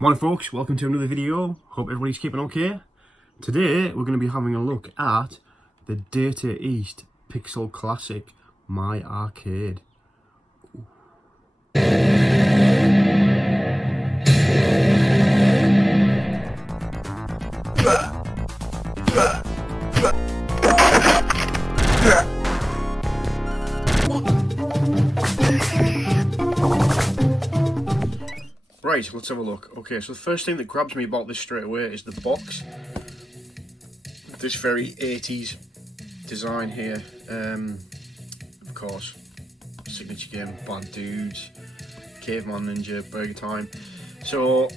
Morning folks, welcome to another video. Hope everybody's keeping okay. Today we're going to be having a look at the Data East Pixel Classic My Arcade. Right, let's have a look. Okay, so the first thing that grabs me about this straight away is the box. This very 80s design here. Of course, signature game, Bad Dudes, Caveman Ninja, Burger Time. So,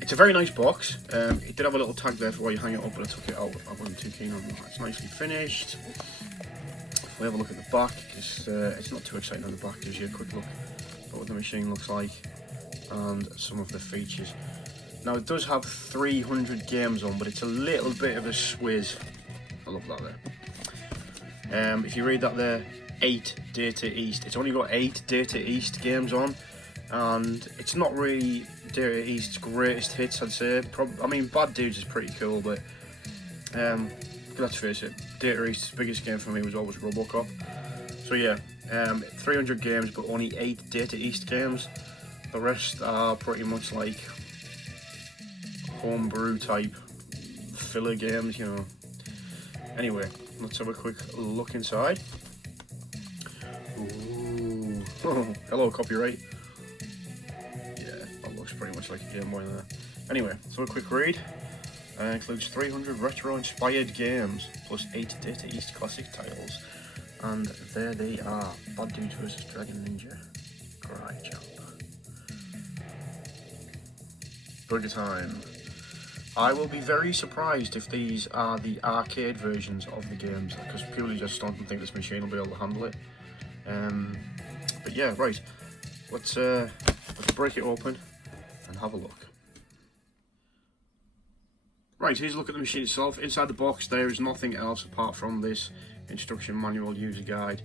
it's a very nice box. It did have a little tag there for where you hang it up, but I took it out. I wasn't too keen on that. It's nicely finished. If we have a look at the back, it's not too exciting on the back. Gives you a quick look at what the machine looks like and some of the features. Now it does have 300 games on, but it's a little bit of a swizz. I love that there. If you read that there, 8 Data East. It's only got 8 Data East games on, and it's not really Data East's greatest hits, I'd say. I mean, Bad Dudes is pretty cool, but let's face it, Data East's biggest game for me was always Robocop. So yeah, 300 games, but only 8 Data East games. The rest are pretty much like homebrew type filler games, you know. Anyway, let's have a quick look inside. Ooh. Hello, copyright. Yeah, that looks pretty much like a Game Boy there. Anyway, so a quick read. Includes 300 retro-inspired games, plus 8 Data East classic titles. And there they are. Bad Dudes vs Dragon Ninja. Great jump. Burger Time. I will be very surprised if these are the arcade versions of the games, because purely just don't think this machine will be able to handle it. But yeah, right. Let's break it open and have a look. Right, here's a look at the machine itself. Inside the box there is nothing else apart from this instruction manual user guide.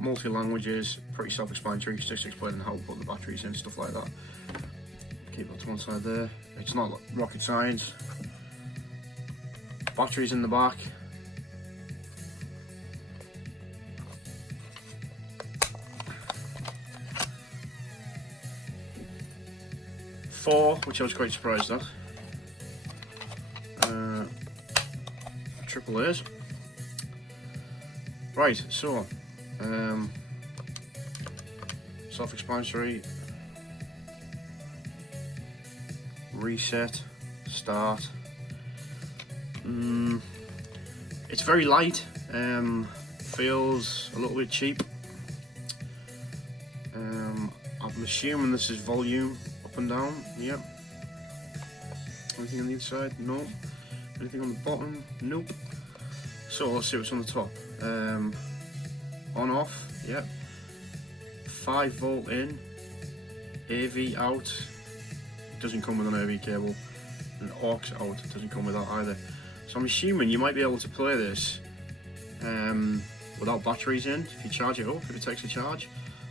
Multi-languages, pretty self-explanatory, just explaining how to put the batteries in, stuff like that. Keep that to one side there. It's not rocket science. Batteries in the back. Four, which I was quite surprised at. Triple A's. Right, so self-explanatory. Reset, start. It's very light. Feels a little bit cheap. I'm assuming this is volume up and down. Yep. Anything on the inside? No. Anything on the bottom? Nope. So let's see what's on the top. On off. Yep. 5V in. AV out. Doesn't come with an AV cable, and aux out doesn't come with that either. So I'm assuming you might be able to play this without batteries in if you charge it up, if it takes a charge.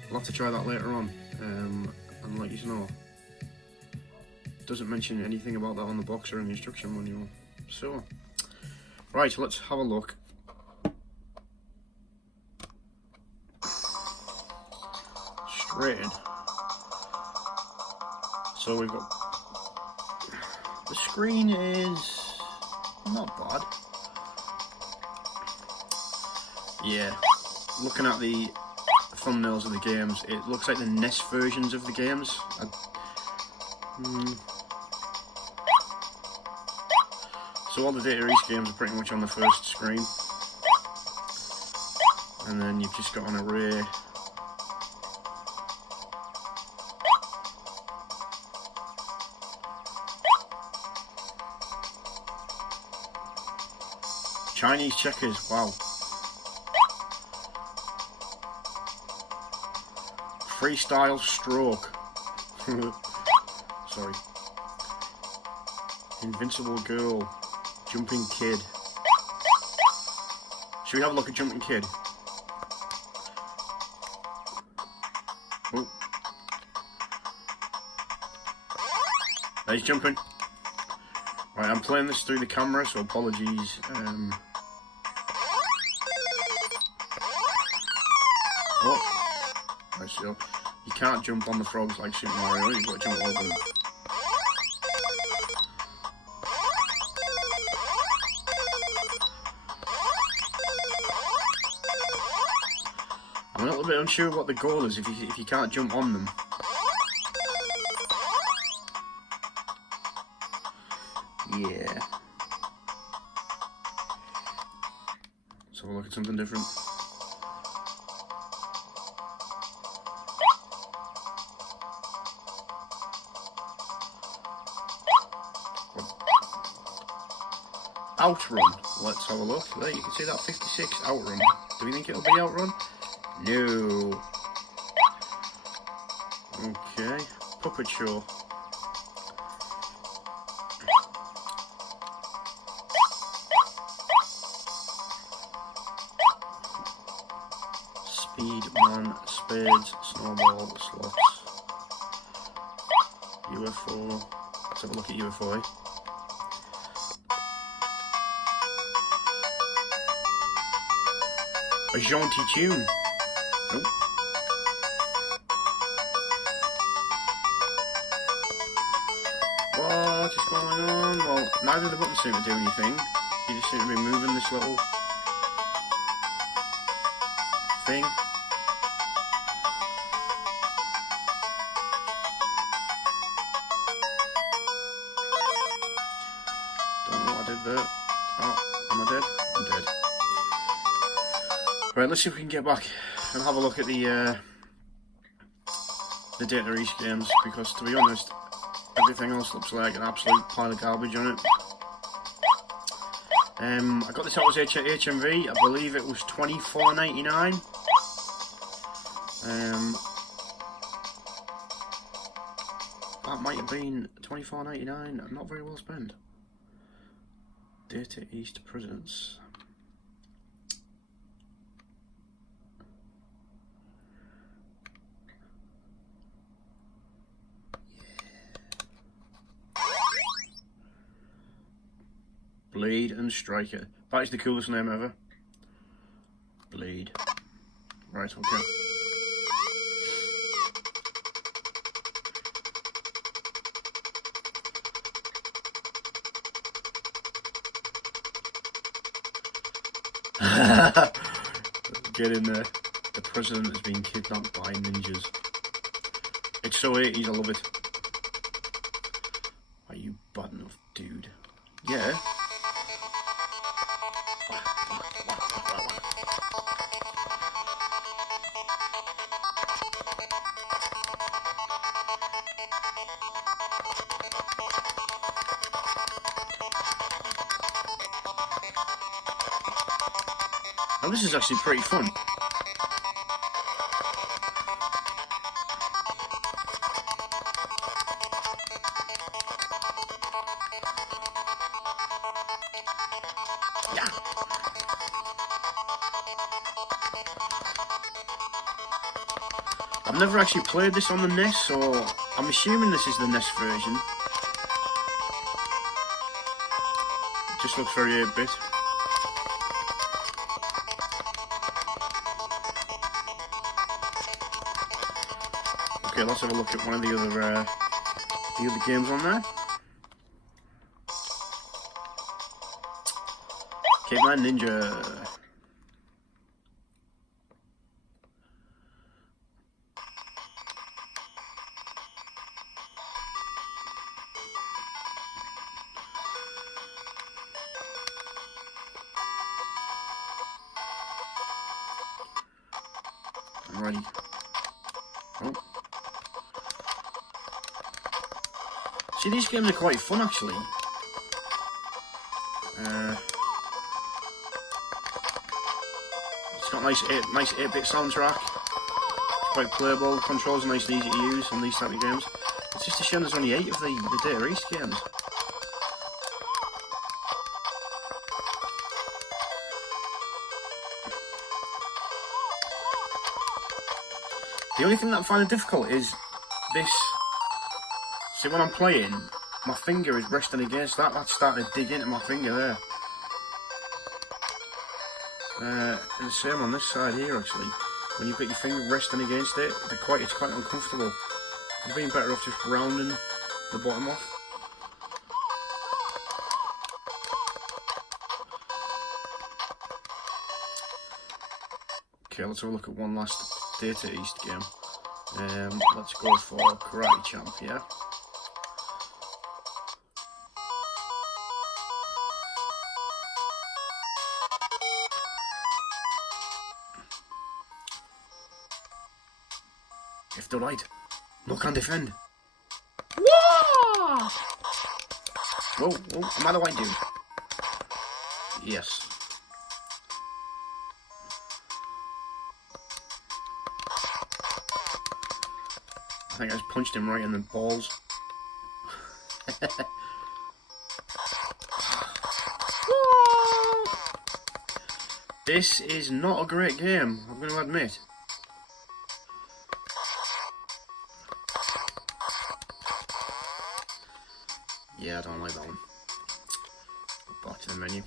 I'll have to try that later on and let you know. It doesn't mention anything about that on the box or in the instruction manual. So, right, let's have a look. Straight in. So we've got, the screen is not bad. Yeah, looking at the thumbnails of the games, it looks like the NES versions of the games. So all the Data East games are pretty much on the first screen. And then you've just got an array . Chinese checkers, wow. Freestyle stroke. Sorry. Invincible girl. Jumping kid. Should we have a look at Jumping Kid? Oh. He's jumping. Right, I'm playing this through the camera, so apologies. Oh, right, so you can't jump on the frogs like Super Mario. You've got to jump over them. I'm a little bit unsure what the goal is if you can't jump on them. Yeah. Let's have a look at something different. Outrun. Let's have a look. There, you can see that 56 outrun. Do we think it'll be outrun? No. Okay. Puppet show. Speedman, spades, snowball, slots, UFO. Let's have a look at UFO. A jaunty tune. Nope. What is going on? Well, neither of the buttons seem to do anything. You just seem to be moving this little thing. Don't know what I did there. Oh, am I dead? I'm dead. Right, let's see if we can get back and have a look at the Data East games, because to be honest, everything else looks like an absolute pile of garbage on it. I got this out as HMV. I believe it was $24.99. That might have been $24.99. Not very well spent. Data East Presents. Blade and Striker. That is the coolest name ever. Blade. Right, okay. Get in there. The president has been kidnapped by ninjas. It's so 80s, I love it. Are you bad enough, dude? Yeah. Now this is actually pretty fun. Yeah. I've never actually played this on the NES, so I'm assuming this is the NES version. It just looks very 8-bit. Okay, let's have a look at one of the other games on there. Caveman Ninja. Alrighty. Oh. See, these games are quite fun actually. It's got nice 8-bit soundtrack. It's quite playable. Controls are nice and easy to use on these type of games. It's just a shame there's only 8 of the Data East games. The only thing that I find difficult is this. See, when I'm playing, my finger is resting against that. That's starting to dig into my finger there. And the same on this side here actually. When you've got your finger resting against it, it's quite uncomfortable. You've been better off just rounding the bottom off. Okay, let's have a look at one last Data East game. Let's go for Karate Champ, yeah? If the right, look and defend. Whoa! Whoa, am I the white dude? Yes. I think I just punched him right in the balls. This is not a great game, I'm going to admit. Yeah, I don't like that one. Back to the menu.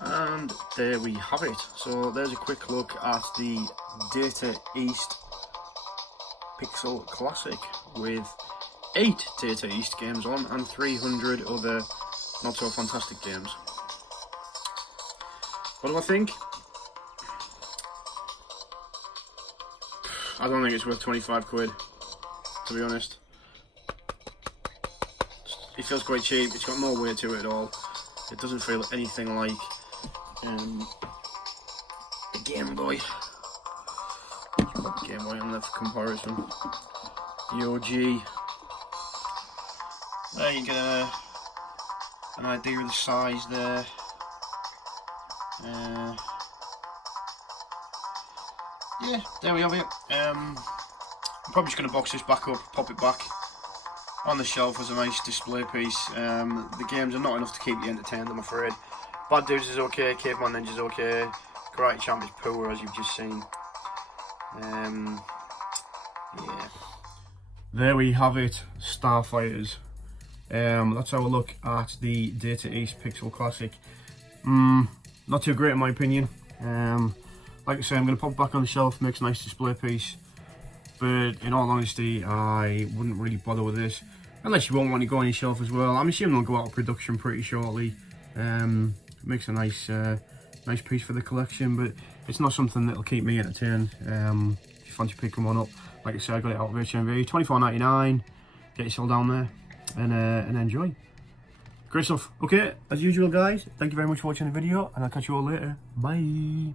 And there we have it. So there's a quick look at the Data East Pixel Classic with 8 Data East games on and 300 other not so fantastic games. What do I think? I don't think it's worth 25 quid, to be honest. It feels quite cheap, it's got no weight to it at all. It doesn't feel anything like the Game Boy. Put the Game Boy on there for comparison. The OG. There you get an idea of the size there. Yeah, there we have it. I'm probably just going to box this back up, pop it back on the shelf as a nice display piece. The games are not enough to keep you entertained, I'm afraid. Bad Dudes is okay, Caveman Ninja is okay, Karate Champ is poor as you've just seen. Yeah. There we have it, Starfighters. Let's have a look at the Data East Pixel Classic. Not too great in my opinion. Like I say, I'm going to pop it back on the shelf, makes a nice display piece. But in all honesty, I wouldn't really bother with this. Unless you won't want to go on your shelf as well. I'm assuming they'll go out of production pretty shortly. Makes a nice piece for the collection, but it's not something that'll keep me entertained. If you fancy picking one up, like I said, I got it out of HMV, $24.99. Get yourself down there and enjoy. Great stuff. Okay, as usual guys, thank you very much for watching the video, and I'll catch you all later. Bye.